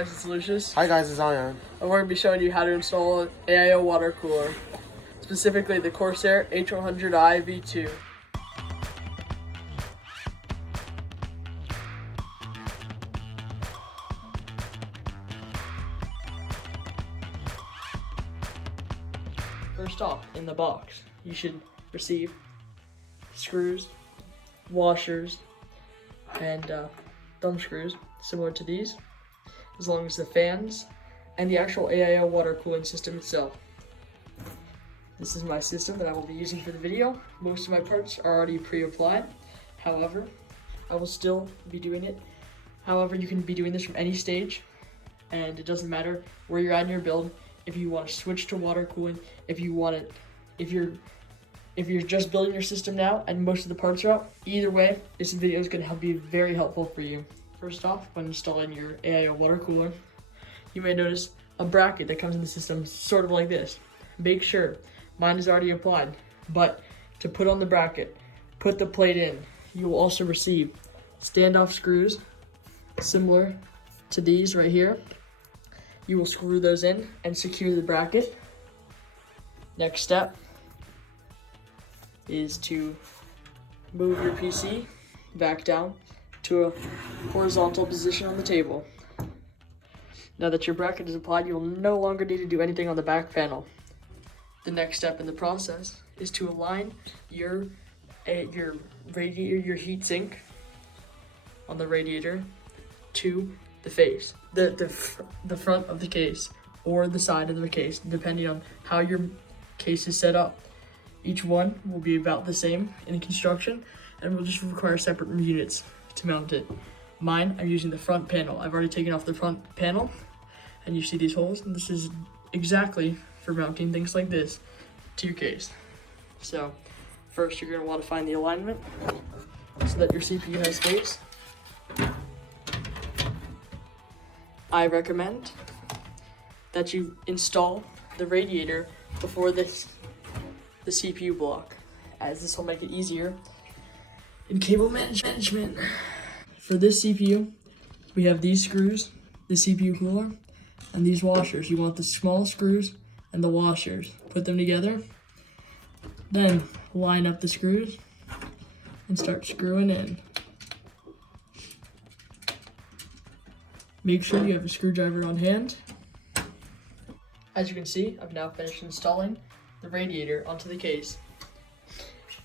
guys, it's Lucius. Hi guys, it's Zion. And we're going to be showing you how to install an AIO water cooler, specifically the Corsair H100i V2. First off, in the box, you should receive screws, washers, and thumb screws similar to these, as long as the fans and the actual AIO water cooling system itself. This is my system that I will be using for the video. Most of my parts are already pre-applied. However, I will still be doing it. However, you can be doing this from any stage, and it doesn't matter where you're at in your build. If you want to switch to water cooling, if you're just building your system now and most of the parts are out, either way, this video is going to be very helpful for you. First off, when installing your AIO water cooler, you may notice a bracket that comes in the system sort of like this. Make sure, mine is already applied, but to put on the bracket, put the plate in. You will also receive standoff screws similar to these right here. You will screw those in and secure the bracket. Next step is to move your PC back down to a horizontal position on the table. Now that your bracket is applied, you will no longer need to do anything on the back panel. The next step in the process is to align your radiator, your heat sink on the radiator to the face, the front of the case or the side of the case, depending on how your case is set up. Each one will be about the same in construction and will just require separate units to mount it. Mine, I'm using the front panel. I've already taken off the front panel and you see these holes, and this is exactly for mounting things like this to your case. So first you're going to want to find the alignment so that your CPU has space. I recommend that you install the radiator before the CPU block, as this will make it easier in cable management. For this CPU, we have these screws, the CPU cooler, and these washers. You want the small screws and the washers. Put them together, then line up the screws and start screwing in. Make sure you have a screwdriver on hand. As you can see, I've now finished installing the radiator onto the case.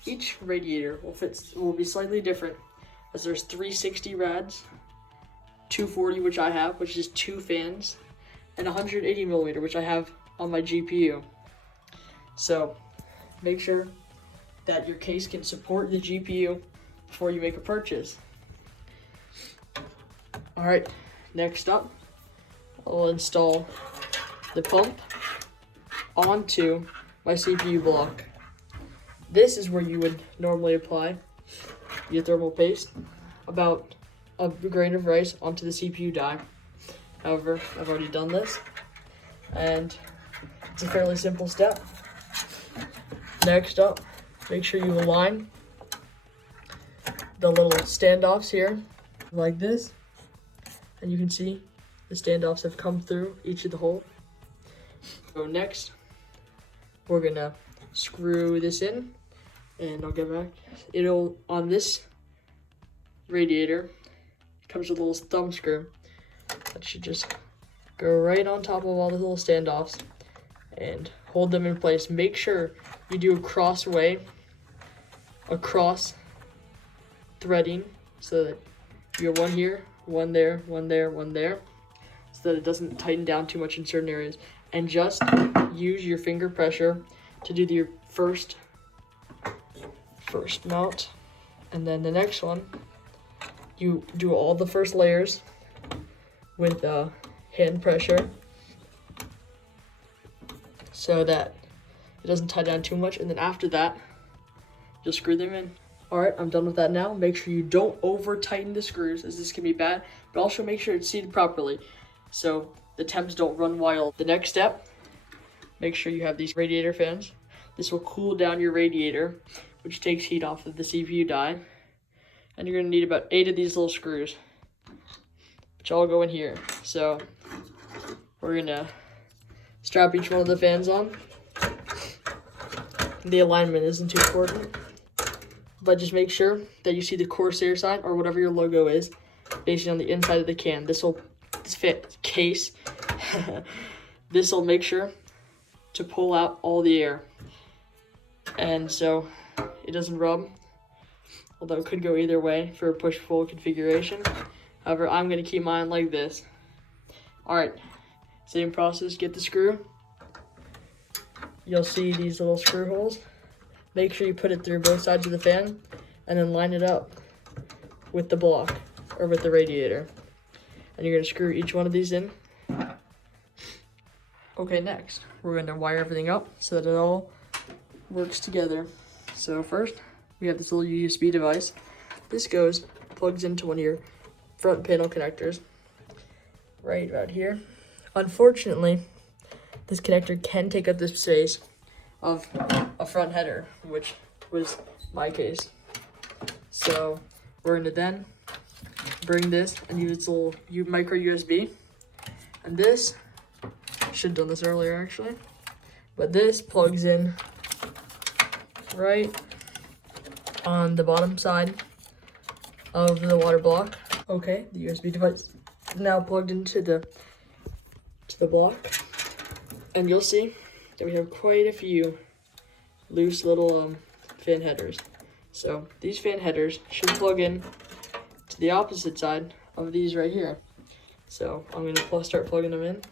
Each radiator will be slightly different, as there's 360 rads, 240 which I have, which is 2 fans, and 180 millimeter which I have on my GPU. So make sure that your case can support the GPU before you make a purchase. Alright, next up, I'll install the pump onto my CPU block. This is where you would normally apply your thermal paste, about a grain of rice onto the CPU die. However, I've already done this, and it's a fairly simple step. Next up, make sure you align the little standoffs here like this, and you can see the standoffs have come through each of the holes. So next, we're gonna screw this in, and I'll get back. It'll, on this radiator, it comes with a little thumb screw that should just go right on top of all the little standoffs and hold them in place. Make sure you do a cross threading, so that you have one here, one there, one there, one there, so that it doesn't tighten down too much in certain areas. And just use your finger pressure to do your first mount, and then the next one, you do all the first layers with hand pressure so that it doesn't tie down too much, and then after that, just screw them in. Alright, I'm done with that now. Make sure you don't over tighten the screws, as this can be bad, but also make sure it's seated properly so the temps don't run wild. The next step, make sure you have these radiator fans. This will cool down your radiator, which takes heat off of the CPU die. And you're gonna need about 8 of these little screws, which all go in here. So we're gonna strap each one of the fans on. The alignment isn't too important, but just make sure that you see the Corsair sign or whatever your logo is facing on the inside of the can. This fit case. This will make sure to pull out all the air, and so it doesn't rub, although it could go either way for a push-pull configuration. However, I'm going to keep mine like this. Alright, same process. Get the screw. You'll see these little screw holes. Make sure you put it through both sides of the fan and then line it up with the block or with the radiator. And you're going to screw each one of these in. Okay, next, we're going to wire everything up so that it all works together. So first, we have this little USB device. This plugs into one of your front panel connectors right about here. Unfortunately, this connector can take up the space of a front header, which was my case. So we're going to then bring this and use its little micro USB. And this, should have done this earlier actually, but this plugs in right on the bottom side of the water block. Okay, the USB device is now plugged into the block, and you'll see that we have quite a few loose little fan headers. So these fan headers should plug in to the opposite side of these right here. So I'm going to start plugging them in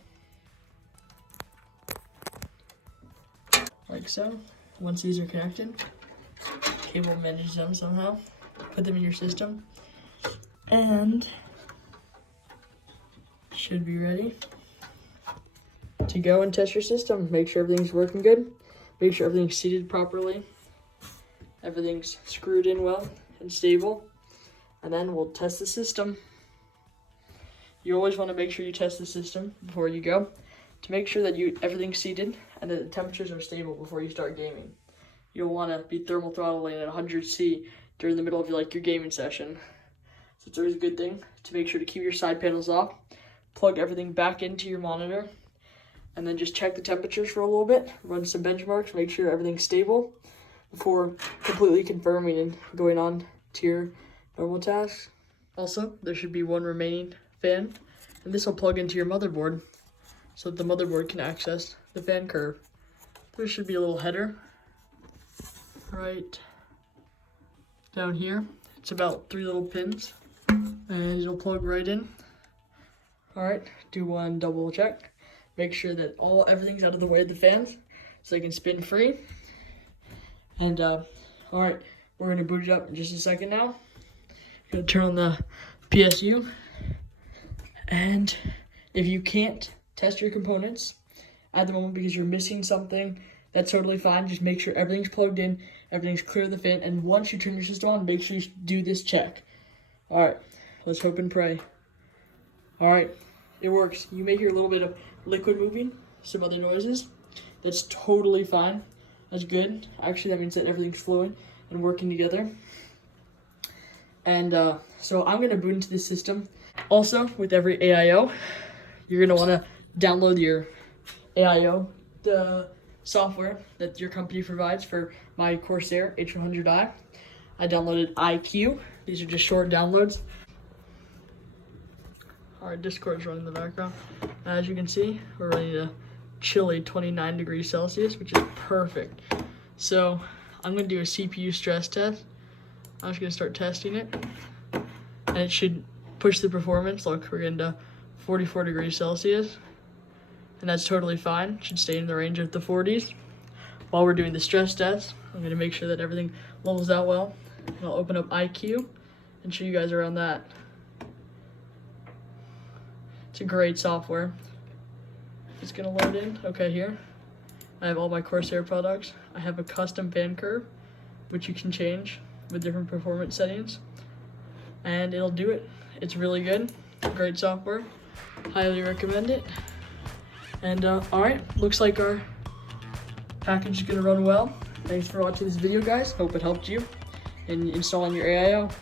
like so. Once these are connected, cable manages them somehow. Put them in your system and should be ready to go and test your system. Make sure everything's working good. Make sure everything's seated properly. Everything's screwed in well and stable. And then we'll test the system. You always want to make sure you test the system before you go to make sure that everything's seated and that the temperatures are stable before you start gaming. You'll want to be thermal throttling at 100 C during the middle of your gaming session. So it's always a good thing to make sure to keep your side panels off, plug everything back into your monitor, and then just check the temperatures for a little bit, run some benchmarks, make sure everything's stable before completely confirming and going on to your normal tasks. Also, there should be one remaining fan, and this will plug into your motherboard so that the motherboard can access the fan curve. There should be a little header right down here. It's about 3 little pins, and it'll plug right in. Alright, do one double check. Make sure that everything's out of the way of the fans so they can spin free. And alright, we're gonna boot it up in just a second now. Gonna turn on the PSU. And if you can't test your components at the moment because you're missing something, that's totally fine. Just make sure everything's plugged in, everything's clear of the fan, and once you turn your system on, make sure you do this check. Alright, let's hope and pray. Alright, it works. You may hear a little bit of liquid moving, some other noises. That's totally fine. That's good. Actually, that means that everything's flowing and working together. And so I'm going to boot into the system. Also, with every AIO, you're going to want to download your AIO, the software that your company provides. For my Corsair H100i, I downloaded IQ. These are just short downloads. Our Discord's running in the background. As you can see, we're running a chilly 29 degrees Celsius, which is perfect. So I'm going to do a CPU stress test. I'm just going to start testing it, and it should push the performance. Look, we're getting to 44 degrees Celsius, and that's totally fine. It should stay in the range of the 40s. While we're doing the stress test, I'm going to make sure that everything levels out well. And I'll open up IQ and show you guys around that. It's a great software. It's gonna load in. Okay, here I have all my Corsair products. I have a custom fan curve, which you can change with different performance settings, and it'll do it. It's really good. Great software. Highly recommend it. And alright, looks like our package is gonna run well. Thanks for watching this video, guys. Hope it helped you in installing your AIO.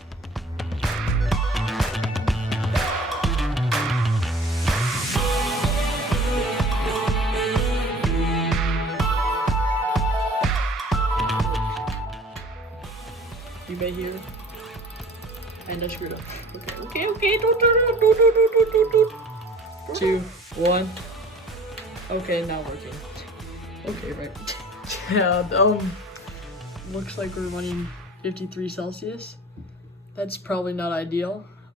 bay here. And I screwed up. Okay. Don't. 2, 1. Okay, now working. Okay, right. Yeah, looks like we're running 53 Celsius. That's probably not ideal.